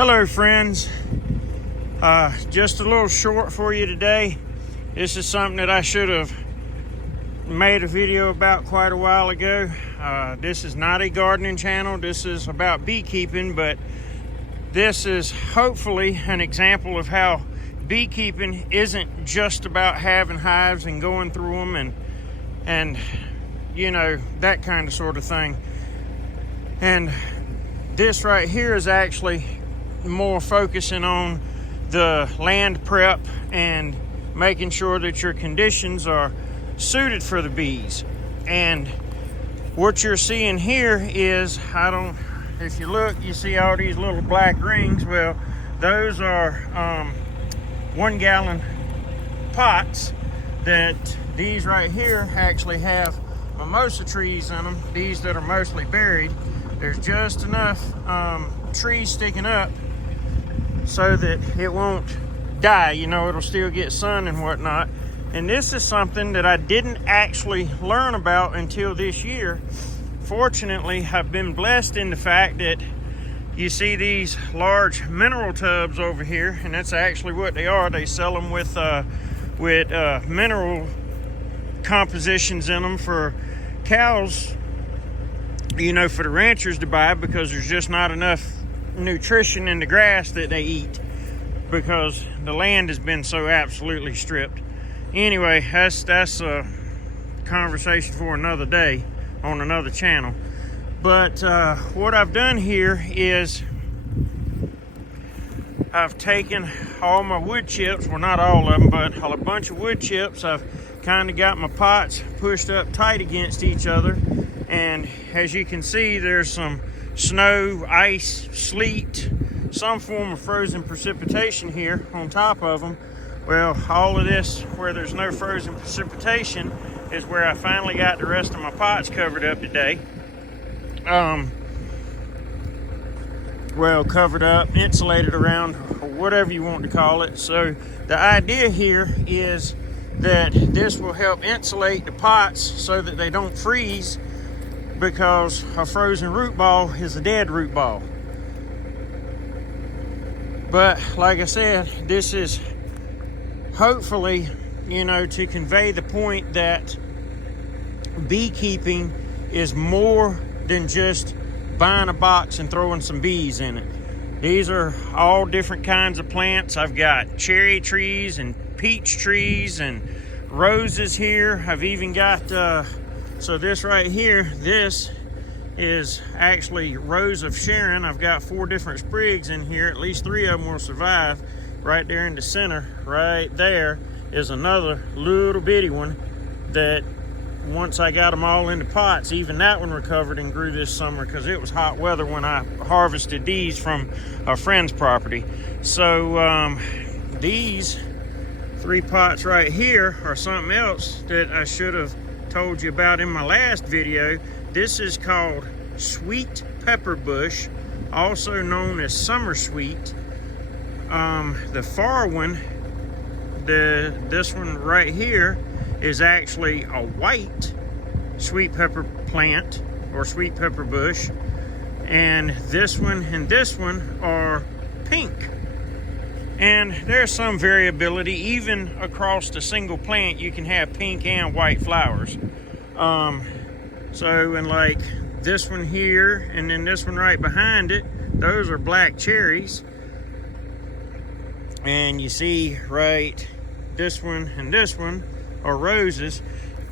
Hello friends, just a little short for you today. This is something that I should have made a video about quite a while ago. This is not a gardening channel. This is about beekeeping, but this is hopefully an example of how beekeeping isn't just about having hives and going through them and you know, that kind of sort of thing. And this right here is actually more focusing on the land prep and making sure that your conditions are suited for the bees. And what you're seeing here is, if you look, you see all these little black rings. Well, those are 1 gallon pots that these right here actually have mimosa trees in them, these that are mostly buried. There's just enough trees sticking up so that it won't die, you know, it'll still get sun and whatnot. And this is something that I didn't actually learn about until this year. Fortunately, I've been blessed in the fact that you see these large mineral tubs over here, and that's actually what they are. They sell them with mineral compositions in them for cows, you know, for the ranchers to buy, because there's just not enough nutrition in the grass that they eat because the land has been so absolutely stripped. Anyway, that's a conversation for another day on another channel. But what I've done here is I've taken all my wood chips, well, not all of them, but a bunch of wood chips. I've kind of got my pots pushed up tight against each other, and as you can see, there's some snow, ice, sleet, some form of frozen precipitation here on top of them. Well, all of this where there's no frozen precipitation is where I finally got the rest of my pots covered up today. Well, covered up, insulated around, or whatever you want to call it. So the idea here is that this will help insulate the pots so that they don't freeze, because a frozen root ball is a dead root ball. But like I said, this is hopefully, you know, to convey the point that beekeeping is more than just buying a box and throwing some bees in it. These are all different kinds of plants. I've got cherry trees and peach trees and roses here. I've even got so this right here, this is actually Rose of Sharon. I've got 4 different sprigs in here. At least 3 of them will survive. Right there in the center, right there, is another little bitty one that once I got them all into pots, even that one recovered and grew this summer because it was hot weather when I harvested these from a friend's property. So these 3 pots right here are something else that I should have told you about in my last video. This is called sweet pepper bush, also known as summer sweet. The far one, this one right here, is actually a white sweet pepper plant or sweet pepper bush, and this one are pink. And there's some variability. Even across the single plant, you can have pink and white flowers. So, and like this one here, and then this one right behind it, those are black cherries. And you see, right, this one and this one are roses.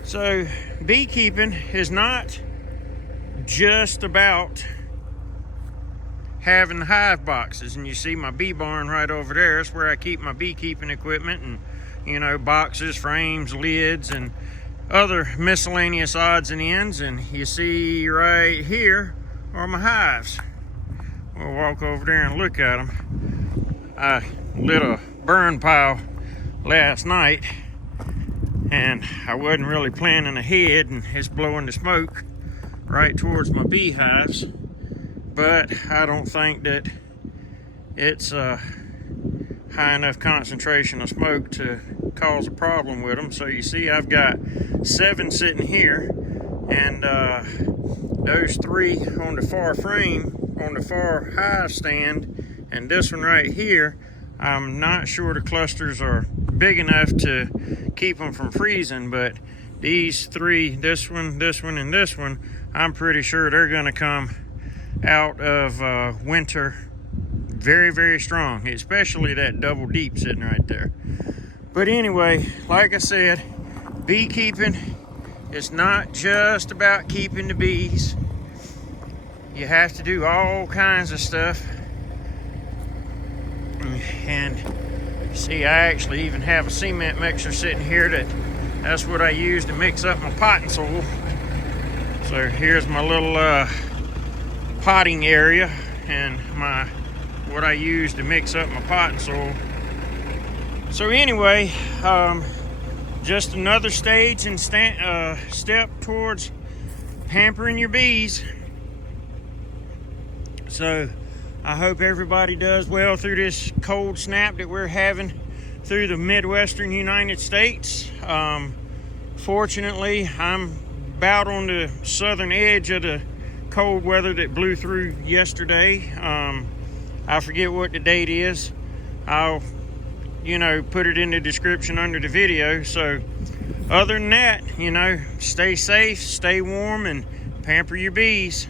So beekeeping is not just about having the hive boxes. And you see my bee barn right over there. That's where I keep my beekeeping equipment and, you know, boxes, frames, lids, and other miscellaneous odds and ends. And you see right here are my hives. We'll walk over there and look at them. I lit a burn pile last night, and I wasn't really planning ahead, and it's blowing the smoke right towards my beehives. But I don't think that it's a high enough concentration of smoke to cause a problem with them. So you see, I've got 7 sitting here, and those 3 on the far frame, on the far hive stand, And this one right here, I'm not sure the clusters are big enough to keep them from freezing, but these three, this one, and this one, I'm pretty sure they're gonna come out of winter very, very strong, especially that double deep sitting right there. But anyway, like I said, beekeeping is not just about keeping the bees. You have to do all kinds of stuff. And see, I actually even have a cement mixer sitting here that's what I use to mix up my potting soil. So here's my little potting area and what I use to mix up my potting soil. So anyway, just another stage and step towards pampering your bees. So I hope everybody does well through this cold snap that we're having through the Midwestern United States. Fortunately, I'm about on the southern edge of the cold weather that blew through yesterday. I forget what the date is. I'll, put it in the description under the video. So other than that, stay safe, stay warm, and pamper your bees.